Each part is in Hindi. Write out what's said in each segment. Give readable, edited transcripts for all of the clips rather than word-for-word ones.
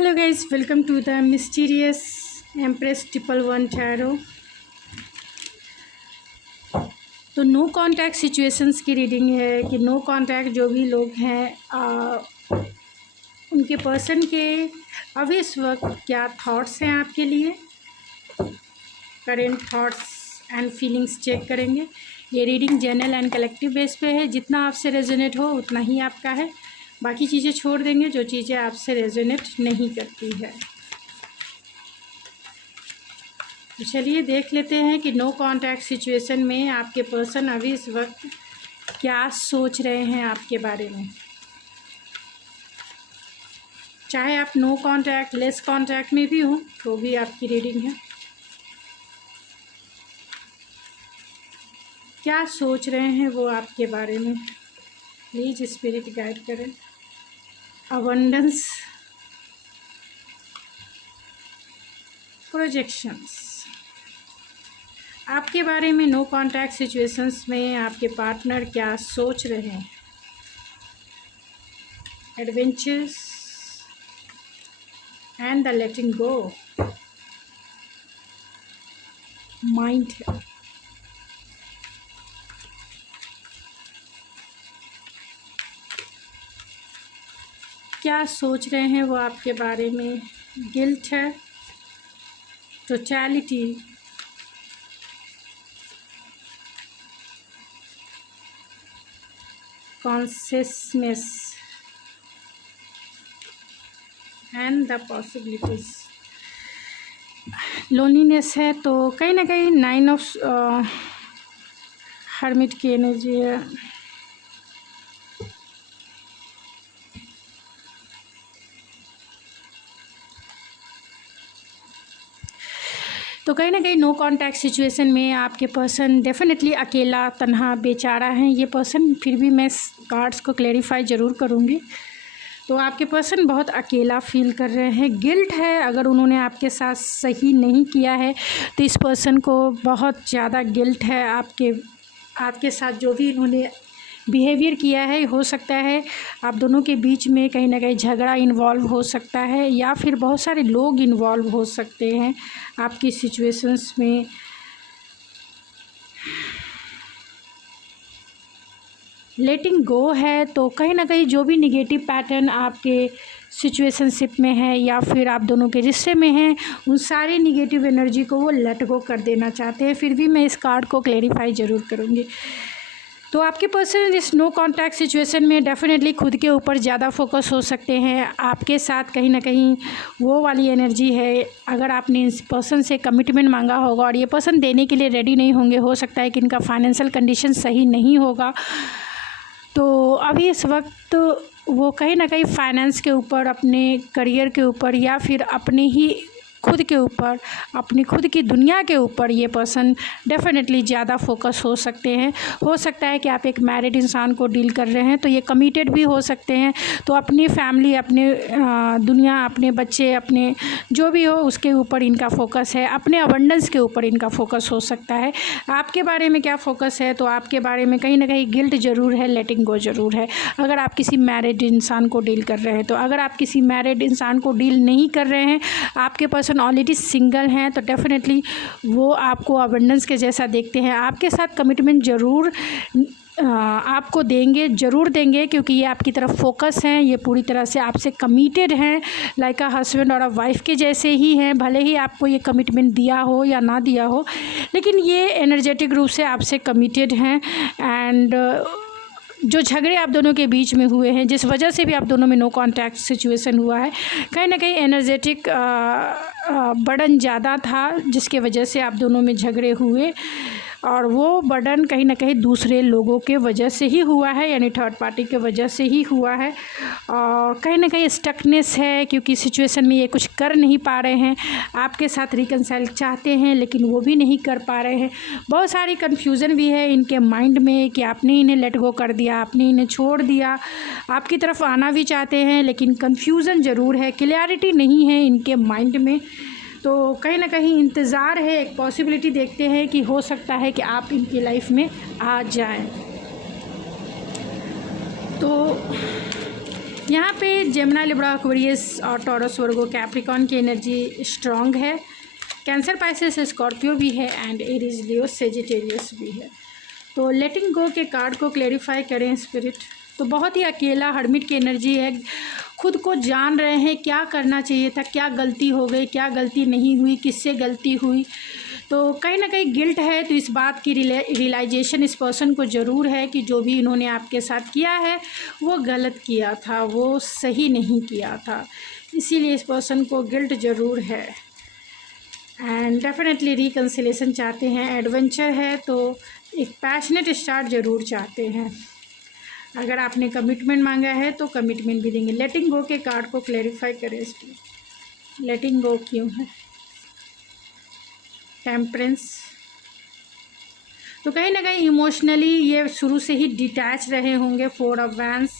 Hello guys, welcome to the mysterious empress 111 tarot. तो नो कांटेक्ट सिचुएशंस की रीडिंग है कि नो कांटेक्ट जो भी लोग हैं उनके पर्सन के अभी इस वक्त क्या थॉट्स हैं आपके लिए। Current thoughts and feelings check करेंगे। ये reading general and collective base पे है। जितना आपसे रेजोनेट हो उतना ही आपका है। बाकी चीज़ें छोड़ देंगे जो चीज़ें आपसे रेजोनेट नहीं करती है। तो चलिए देख लेते हैं कि नो कांटेक्ट सिचुएशन में आपके पर्सन अभी इस वक्त क्या सोच रहे हैं आपके बारे में। चाहे आप नो कांटेक्ट लेस कांटेक्ट में भी हों तो भी आपकी रीडिंग है। क्या सोच रहे हैं वो आपके बारे में, प्लीज़ स्पिरिट गाइड करें। अबंडेंस, प्रोजेक्शंस, आपके बारे में नो कांटेक्ट सिचुएशंस में आपके पार्टनर क्या सोच रहे हैं। Adventures and the letting go, mind, क्या सोच रहे हैं वो आपके बारे में। गिल्ट है, totality, consciousness and the possibilities. Loneliness है तो कहीं ना कहीं 9 ऑफ हर्मिट की एनर्जी है। तो कहीं ना कहीं नो कांटेक्ट सिचुएशन में आपके पर्सन डेफिनेटली अकेला तन्हा बेचारा है ये पर्सन। फिर भी मैं कार्ड्स को क्लेरिफाई ज़रूर करूँगी। तो आपके पर्सन बहुत अकेला फील कर रहे हैं। गिल्ट है, अगर उन्होंने आपके साथ सही नहीं किया है तो इस पर्सन को बहुत ज़्यादा गिल्ट है। आपके साथ जो भी इन्होंने बिहेवियर किया है, हो सकता है आप दोनों के बीच में कहीं ना कहीं झगड़ा इन्वॉल्व हो सकता है या फिर बहुत सारे लोग इन्वॉल्व हो सकते हैं आपकी सिचुएशंस में। लेटिंग गो है तो कहीं ना कहीं जो भी निगेटिव पैटर्न आपके सिचुएशनशिप में है या फिर आप दोनों के रिश्ते में हैं, उन सारी निगेटिव एनर्जी को वो लेट गो कर देना चाहते हैं। फिर भी मैं इस कार्ड को क्लेरिफाई ज़रूर करूँगी। तो आपके पर्सन इस नो कांटेक्ट सिचुएशन में डेफिनेटली खुद के ऊपर ज़्यादा फोकस हो सकते हैं। आपके साथ कहीं ना कहीं वो वाली एनर्जी है। अगर आपने इस पर्सन से कमिटमेंट मांगा होगा और ये पर्सन देने के लिए रेडी नहीं होंगे, हो सकता है कि इनका फाइनेंशियल कंडीशन सही नहीं होगा। तो अभी इस वक्त वो कहीं ना कहीं फाइनेंस के ऊपर, अपने करियर के ऊपर या फिर अपने ही खुद के ऊपर, अपनी खुद की दुनिया के ऊपर ये पर्सन डेफिनेटली ज़्यादा फोकस हो सकते हैं। हो सकता है कि आप एक मैरिड इंसान को डील कर रहे हैं तो ये कमिटेड भी हो सकते हैं। तो अपनी फैमिली, अपने दुनिया, अपने बच्चे, अपने जो भी हो उसके ऊपर इनका फोकस है। अपने अबंडेंस के ऊपर इनका फोकस हो सकता है। आपके बारे में क्या फोकस है, तो आपके बारे में कहीं ना कहीं गिल्ट ज़रूर है, लेटिंग गो ज़रूर है। अगर आप किसी मैरिड इंसान को डील कर रहे हैं तो अगर आप किसी मैरिड इंसान को डील नहीं कर रहे हैं, आपके पर्सन ऑलरेडी सिंगल हैं, तो डेफिनेटली वो आपको अबंडेंस के जैसा देखते हैं। आपके साथ कमिटमेंट ज़रूर आपको देंगे, ज़रूर देंगे, क्योंकि ये आपकी तरफ फोकस हैं। ये पूरी तरह से आपसे कमिटेड हैं, लाइक अ हस्बैंड और अ वाइफ के जैसे ही हैं। भले ही आपको ये कमिटमेंट दिया हो या ना दिया हो, लेकिन ये एनर्जेटिक रूप से आपसे कमिटेड हैं। एंड जो झगड़े आप दोनों के बीच में हुए हैं, जिस वजह से भी आप दोनों में नो कांटेक्ट सिचुएशन हुआ है, कहीं ना कहीं एनर्जेटिक बर्डन ज़्यादा था जिसके वजह से आप दोनों में झगड़े हुए। और वो बर्डन कहीं ना कहीं दूसरे लोगों के वजह से ही हुआ है, यानी थर्ड पार्टी के वजह से ही हुआ है। और कहीं ना कहीं स्टकनेस है, क्योंकि सिचुएशन में ये कुछ कर नहीं पा रहे हैं। आपके साथ रिकंसाइल चाहते हैं लेकिन वो भी नहीं कर पा रहे हैं। बहुत सारी कन्फ्यूज़न भी है इनके माइंड में कि आपने इन्हें लेट गो कर दिया, आपने इन्हें छोड़ दिया। आपकी तरफ आना भी चाहते हैं लेकिन कन्फ्यूज़न ज़रूर है, क्लियरिटी नहीं है इनके माइंड में। तो कहीं ना कहीं इंतज़ार है, एक पॉसिबिलिटी देखते हैं कि हो सकता है कि आप इनकी लाइफ में आ जाएं। तो यहाँ पे जेमिनी, लिब्रा, एक्वेरियस और टॉरस, वर्गो, कैप्रिकॉर्न की एनर्जी स्ट्रॉन्ग है। कैंसर, पाइसेस, स्कॉर्पियो भी है एंड एरीज, लियो, सेजिटेरियस भी है। तो लेटिंग गो के कार्ड को क्लेरिफाई करें स्पिरिट। तो बहुत ही अकेला हर्मिट की एनर्जी है, खुद को जान रहे हैं क्या करना चाहिए था, क्या गलती हो गई, क्या गलती नहीं हुई, किससे गलती हुई। तो कहीं ना कहीं गिल्ट है। तो इस बात की रियलाइजेशन इस पर्सन को ज़रूर है कि जो भी इन्होंने आपके साथ किया है वो गलत किया था, वो सही नहीं किया था, इसीलिए इस पर्सन को गिल्ट ज़रूर है। एंड डेफिनेटली रिकन्सिलेशन चाहते हैं, एडवेंचर है तो एक पैशनेट स्टार्ट ज़रूर चाहते हैं। अगर आपने कमिटमेंट मांगा है तो कमिटमेंट भी देंगे। लेटिंग गो के कार्ड को क्लैरिफाई करें इसमें, लेटिंग गो क्यों है। टेम्परेंस, तो कहीं ना कहीं इमोशनली ये शुरू से ही डिटैच रहे होंगे। 4 of wands,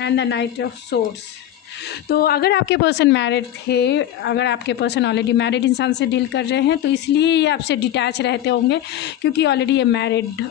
and the night of swords. तो अगर आपके पर्सन मैरिड थे, अगर आपके पर्सन ऑलरेडी मैरिड इंसान से डील कर रहे हैं तो इसलिए ये आपसे डिटैच रहते होंगे, क्योंकि ऑलरेडी ये मैरिड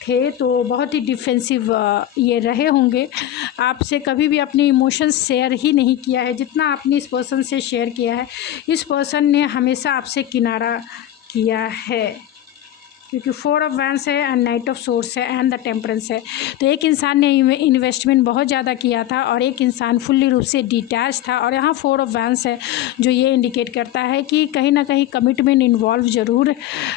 थे तो बहुत ही डिफेंसिव ये रहे होंगे। आपसे कभी भी अपने इमोशंस शेयर ही नहीं किया है जितना आपने इस पर्सन से शेयर किया है। इस पर्सन ने हमेशा आपसे किनारा किया है, क्योंकि 4 ऑफ वैंड्स है एंड नाइट ऑफ सोर्स है एंड द टेम्परेंस है। तो एक इंसान ने इन्वेस्टमेंट बहुत ज़्यादा किया था और एक इंसान फुल्ली रूप से डिटैच था। और यहाँ 4 ऑफ वैंड्स है जो ये इंडिकेट करता है कि कहीं ना कहीं कमिटमेंट इन्वॉल्व ज़रूर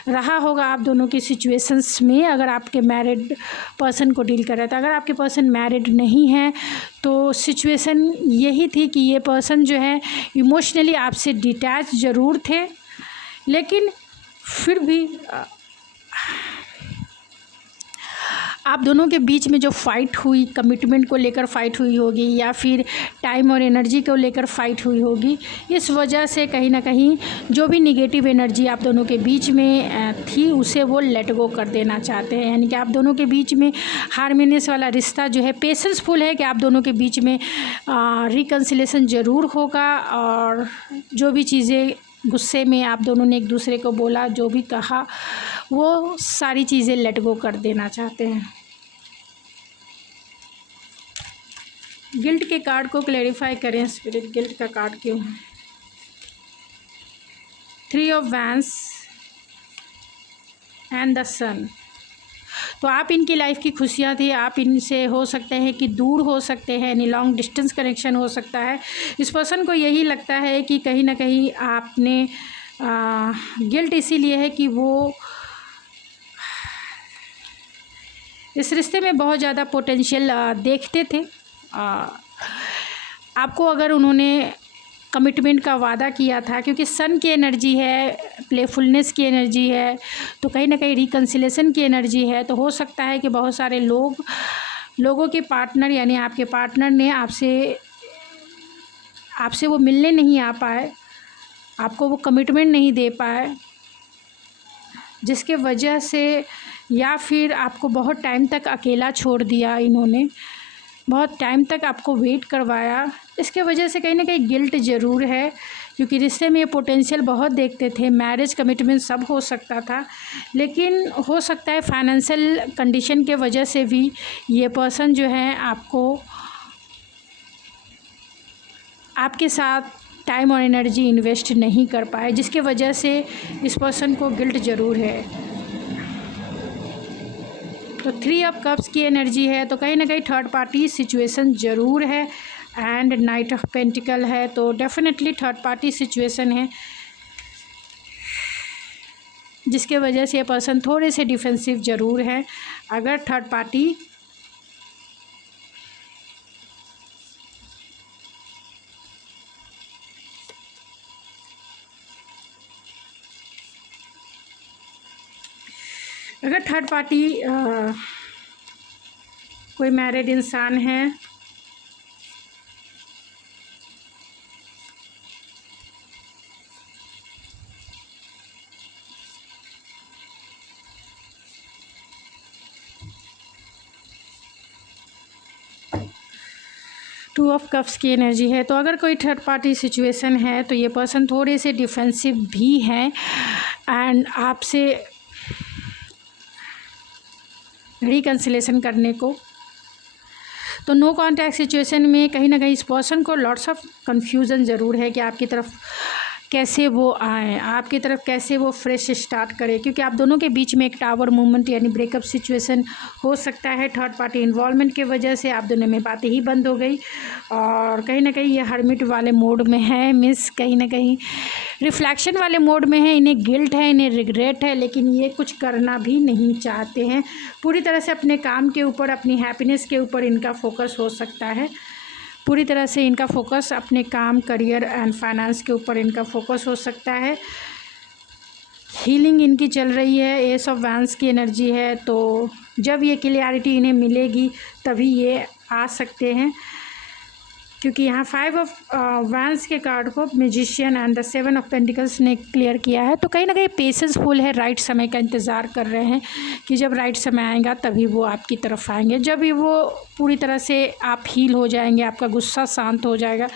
रहा होगा आप दोनों की सिचुएशंस में, अगर आपके मैरिड पर्सन को डील कर रहा था। अगर आपके पर्सन मैरिड नहीं है तो सिचुएशन यही थी कि ये पर्सन जो है इमोशनली आपसे डिटैच ज़रूर थे, लेकिन फिर भी आप दोनों के बीच में जो फ़ाइट हुई, कमिटमेंट को लेकर फ़ाइट हुई होगी या फिर टाइम और एनर्जी को लेकर फ़ाइट हुई होगी। इस वजह से कहीं ना कहीं जो भी निगेटिव एनर्जी आप दोनों के बीच में थी उसे वो लेट गो कर देना चाहते हैं। यानी कि आप दोनों के बीच में हार्मोनियस वाला रिश्ता जो है पेशेंसफुल है कि आप दोनों के बीच में रिकन्सिलेशन ज़रूर होगा। और जो भी चीज़ें गुस्से में आप दोनों ने एक दूसरे को बोला, जो भी कहा, वो सारी चीज़ें लेट गो कर देना चाहते हैं। गिल्ट के कार्ड को क्लैरिफाई करें स्पिरिट, गिल्ट का कार्ड क्यों है। 3 ऑफ वैंड्स एंड द सन। तो आप इनकी लाइफ की खुशियाँ थी, आप इनसे हो सकते हैं कि दूर हो सकते हैं, यानी लॉन्ग डिस्टेंस कनेक्शन हो सकता है। इस पर्सन को यही लगता है कि कहीं ना कहीं आपने गिल्ट इसीलिए है कि वो इस रिश्ते में बहुत ज़्यादा पोटेंशियल देखते थे। आपको अगर उन्होंने कमिटमेंट का वादा किया था, क्योंकि सन की एनर्जी है, प्लेफुलनेस की एनर्जी है, तो कहीं ना कहीं रिकन्सिलेशन की एनर्जी है। तो हो सकता है कि बहुत सारे लोगों के पार्टनर यानी आपके पार्टनर ने आपसे वो मिलने नहीं आ पाए, आपको वो कमिटमेंट नहीं दे पाए, जिसके वजह से या फिर आपको बहुत टाइम तक अकेला छोड़ दिया इन्होंने, बहुत टाइम तक आपको वेट करवाया। इसके वजह से कहीं ना कहीं गिल्ट ज़रूर है, क्योंकि रिश्ते में ये पोटेंशियल बहुत देखते थे, मैरिज कमिटमेंट सब हो सकता था, लेकिन हो सकता है फाइनेंशियल कंडीशन के वजह से भी ये पर्सन जो है आपके साथ टाइम और एनर्जी इन्वेस्ट नहीं कर पाए, जिसके वजह से इस पर्सन को गिल्ट ज़रूर है। तो 3 ऑफ कप्स की एनर्जी है, तो कहीं ना कहीं थर्ड पार्टी सिचुएशन ज़रूर है। एंड नाइट ऑफ पेंटिकल है, तो डेफिनेटली थर्ड पार्टी सिचुएशन है, जिसके वजह से ये पर्सन थोड़े से डिफेंसिव ज़रूर है। अगर थर्ड पार्टी कोई मैरिड इंसान है, टू ऑफ कप्स की एनर्जी है, तो अगर कोई थर्ड पार्टी सिचुएशन है तो ये पर्सन थोड़े से डिफेंसिव भी हैं एंड आपसे रिकन्सिलेशन करने को। तो नो कॉन्टैक्ट सिचुएशन में कहीं ना कहीं इस पर्सन को लॉट्स ऑफ कन्फ्यूज़न ज़रूर है कि आपकी तरफ कैसे वो आएँ, आपकी तरफ कैसे वो फ्रेश स्टार्ट करें, क्योंकि आप दोनों के बीच में एक टावर मूवमेंट यानी ब्रेकअप सिचुएशन हो सकता है। थर्ड पार्टी इन्वॉल्वमेंट की वजह से आप दोनों में बातें ही बंद हो गई और कहीं ना कहीं ये हर्मिट वाले मोड में है, मीन्स कहीं ना कहीं रिफ्लेक्शन वाले मोड में है। इन्हें गिल्ट है, इन्हें रिग्रेट है, लेकिन ये कुछ करना भी नहीं चाहते हैं। पूरी तरह से अपने काम के ऊपर, अपनी हैप्पीनेस के ऊपर इनका फोकस हो सकता है। पूरी तरह से इनका फोकस अपने काम, करियर एंड फाइनेंस के ऊपर इनका फोकस हो सकता है। हीलिंग इनकी चल रही है, एस ऑफ वैंस की एनर्जी है। तो जब ये क्लियरिटी इन्हें मिलेगी तभी ये आ सकते हैं, क्योंकि यहाँ 5 ऑफ वैंस के कार्ड को magician and the 7 of pentacles ने क्लियर किया है। तो कहीं ना कहीं पेशेंसफुल है, राइट समय का इंतज़ार कर रहे हैं कि जब राइट समय आएगा तभी वो आपकी तरफ आएंगे। जब भी वो पूरी तरह से आप हील हो जाएंगे, आपका गुस्सा शांत हो जाएगा,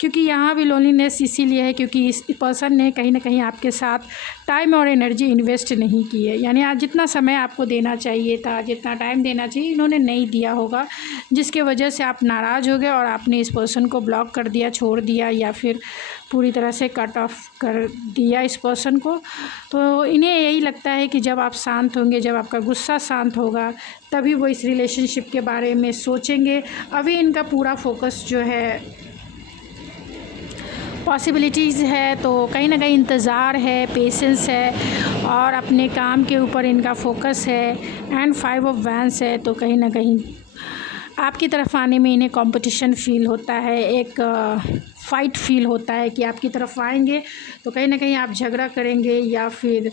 क्योंकि यहाँ भी लोनलीनेस इसीलिए है क्योंकि इस पर्सन ने कहीं ना कहीं आपके साथ टाइम और एनर्जी इन्वेस्ट नहीं की है। यानी आज जितना समय आपको देना चाहिए था, जितना टाइम देना चाहिए, इन्होंने नहीं दिया होगा, जिसके वजह से आप नाराज़ हो गए और आपने इस पर्सन को ब्लॉक कर दिया, छोड़ दिया या फिर पूरी तरह से कट ऑफ कर दिया इस पर्सन को। तो इन्हें यही लगता है कि जब आप शांत होंगे, जब आपका गुस्सा शांत होगा, तभी वो इस रिलेशनशिप के बारे में सोचेंगे। अभी इनका पूरा फोकस जो है पॉसिबिलिटीज़ है, तो कहीं ना कहीं इंतज़ार है, पेशेंस है और अपने काम के ऊपर इनका फोकस है। एंड 5 ऑफ वैंस है, तो कहीं ना कहीं आपकी तरफ आने में इन्हें कंपटीशन फील होता है, एक फ़ाइट फील होता है कि आपकी तरफ आएंगे तो कहीं ना कहीं आप झगड़ा करेंगे या फिर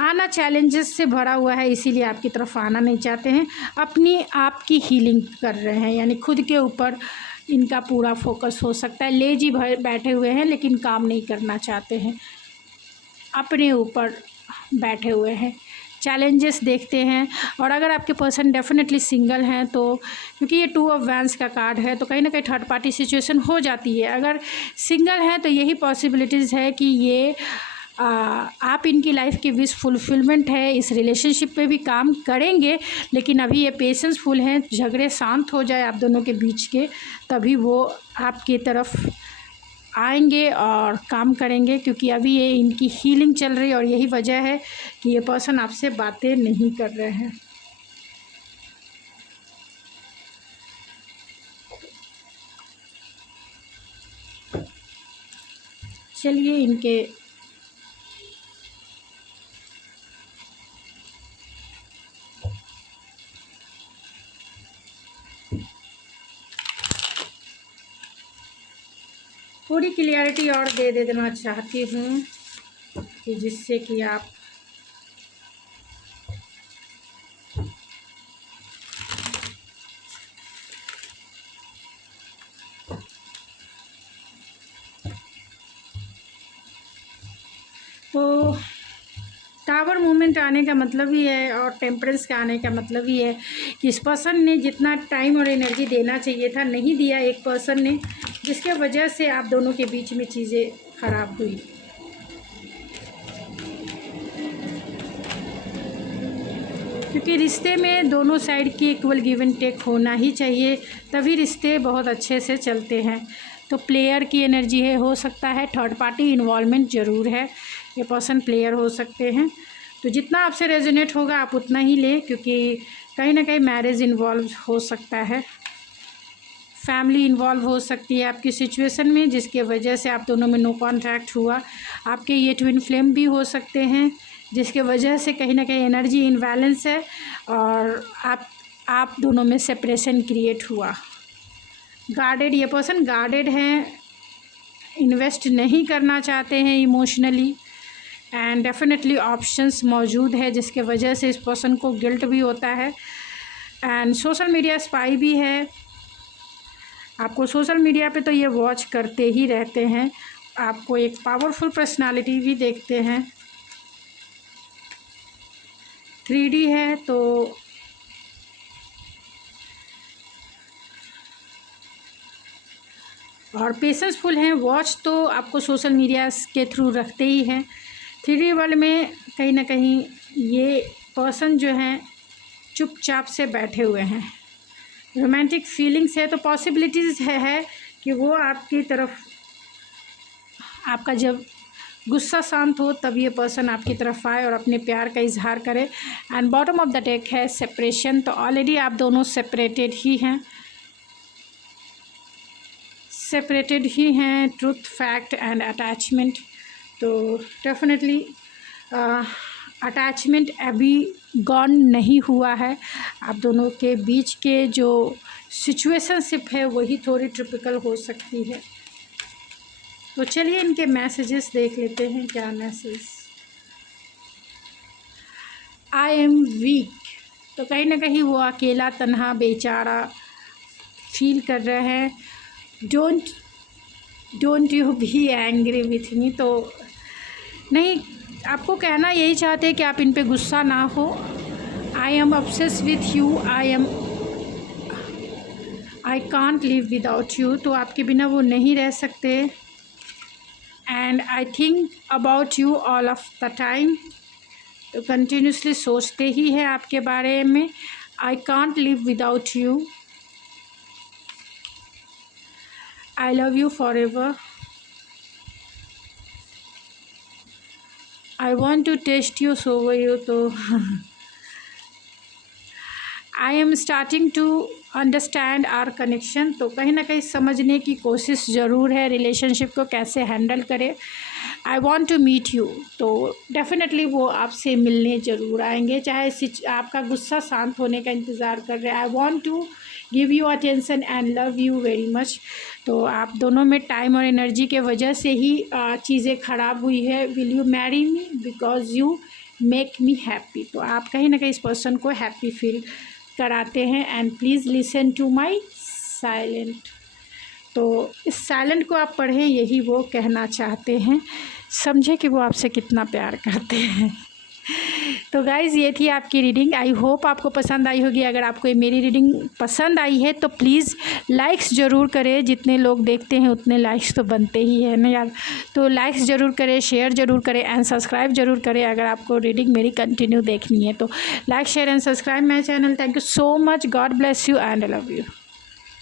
आना चैलेंजेस से भरा हुआ है, इसीलिए आपकी तरफ आना नहीं चाहते हैं। अपनी आप की हीलिंग कर रहे हैं, यानी खुद के ऊपर इनका पूरा फोकस हो सकता है। लेजी बैठे हुए हैं लेकिन काम नहीं करना चाहते हैं, अपने ऊपर बैठे हुए हैं, चैलेंजेस देखते हैं। और अगर आपके पर्सन डेफिनेटली सिंगल हैं तो क्योंकि ये 2 ऑफ वैंस का कार्ड है, तो कहीं ना कहीं थर्ड पार्टी सिचुएशन हो जाती है। अगर सिंगल हैं तो यही पॉसिबिलिटीज़ है कि ये आप इनकी लाइफ की विश फुलफिलमेंट है, इस रिलेशनशिप पे भी काम करेंगे, लेकिन अभी ये पेशेंसफुल हैं। झगड़े शांत हो जाए आप दोनों के बीच के, तभी वो आपकी तरफ आएंगे और काम करेंगे, क्योंकि अभी ये इनकी हीलिंग चल रही है और यही वजह है कि ये पर्सन आपसे बातें नहीं कर रहे हैं। चलिए इनके थोड़ी क्लियरिटी और दे देना चाहती हूँ कि जिससे कि आप तो टावर मूवमेंट आने का मतलब ही है और टेम्परेंस का आने का मतलब ही है कि इस पर्सन ने जितना टाइम और एनर्जी देना चाहिए था नहीं दिया एक पर्सन ने, जिसके वजह से आप दोनों के बीच में चीज़ें ख़राब हुई। क्योंकि रिश्ते में दोनों साइड की इक्वल गिव एंड टेक होना ही चाहिए, तभी रिश्ते बहुत अच्छे से चलते हैं। तो प्लेयर की एनर्जी है, हो सकता है थर्ड पार्टी इन्वॉल्वमेंट ज़रूर है, ये पर्सन प्लेयर हो सकते हैं। तो जितना आपसे रेजोनेट होगा आप उतना ही लें, क्योंकि कहीं ना कहीं मैरिज इन्वॉल्व हो सकता है, फैमिली इन्वॉल्व हो सकती है आपकी सिचुएशन में, जिसके वजह से आप दोनों में नो कॉन्टैक्ट हुआ। आपके ये ट्विन फ्लेम भी हो सकते हैं, जिसके वजह से कहीं ना कहीं एनर्जी इनबैलेंस है और आप दोनों में सेपरेशन क्रिएट हुआ। गार्डेड, ये पर्सन गार्डेड हैं, इन्वेस्ट नहीं करना चाहते हैं इमोशनली, एंड डेफिनेटली ऑप्शंस मौजूद है, जिसके वजह से इस पर्सन को गिल्ट भी होता है। एंड सोशल मीडिया स्पाई भी है, आपको सोशल मीडिया पे तो ये वॉच करते ही रहते हैं, आपको एक पावरफुल पर्सनालिटी भी देखते हैं। 3D है तो और पेशेंसफुल हैं। वॉच तो आपको सोशल मीडिया के थ्रू रखते ही हैं। 3D वर्ल्ड में कहीं ना कहीं ये पर्सन जो हैं चुपचाप से बैठे हुए हैं। रोमांटिक फीलिंग्स है तो पॉसिबिलिटीज़ है कि वो आपकी तरफ, आपका जब गुस्सा शांत हो तब ये पर्सन आपकी तरफ आए और अपने प्यार का इजहार करे। And bottom of the deck है सेपरेशन, तो ऑलरेडी आप दोनों सेपरेटेड ही हैं, ट्रूथ, फैक्ट एंड अटैचमेंट। तो डेफिनेटली अटैचमेंट अभी गॉन नहीं हुआ है। आप दोनों के बीच के जो सिचुएशनशिप है वही थोड़ी ट्रिपिकल हो सकती है। तो चलिए इनके मैसेजेस देख लेते हैं, क्या मैसेज। आई एम वीक, तो कहीं ना कहीं वो अकेला, तन्हा, बेचारा फील कर रहे हैं। Don't you be angry with me, तो नहीं, आपको कहना यही चाहते हैं कि आप इन पे गुस्सा ना हो। I am obsess with you, I can't live without you, तो आपके बिना वो नहीं रह सकते। And I think about you all of the time, तो कंटिन्यूसली सोचते ही है आपके बारे में। I can't live without you, I love you forever, I want to taste you savour you, तो I am starting to understand our connection, तो कहीं ना कहीं समझने की कोशिश ज़रूर है रिलेशनशिप को कैसे हैंडल करें। I want to meet you, तो डेफिनेटली वो आपसे मिलने ज़रूर आएंगे, चाहे आपका गुस्सा शांत होने का इंतज़ार कर रहे हैं। I want to give you attention and love you very much, तो आप दोनों में टाइम और एनर्जी के वजह से ही चीज़ें ख़राब हुई है। Will you marry me because you make me happy, तो आप कहीं ना कहीं इस पर्सन को हैप्पी फील कराते हैं। And please listen to my silent, तो इस साइलेंट को आप पढ़ें, यही वो कहना चाहते हैं। समझे कि वो आपसे कितना प्यार करते हैं। तो गाइज़ ये थी आपकी रीडिंग, आई होप आपको पसंद आई होगी। अगर आपको ये मेरी रीडिंग पसंद आई है तो प्लीज़ लाइक्स ज़रूर करें, जितने लोग देखते हैं उतने लाइक्स तो बनते ही है ना यार, तो लाइक्स ज़रूर करें, शेयर ज़रूर करें एंड सब्सक्राइब ज़रूर करें। अगर आपको रीडिंग मेरी कंटिन्यू देखनी है तो like, share and subscribe my channel. Thank you so much, God bless you and I love you.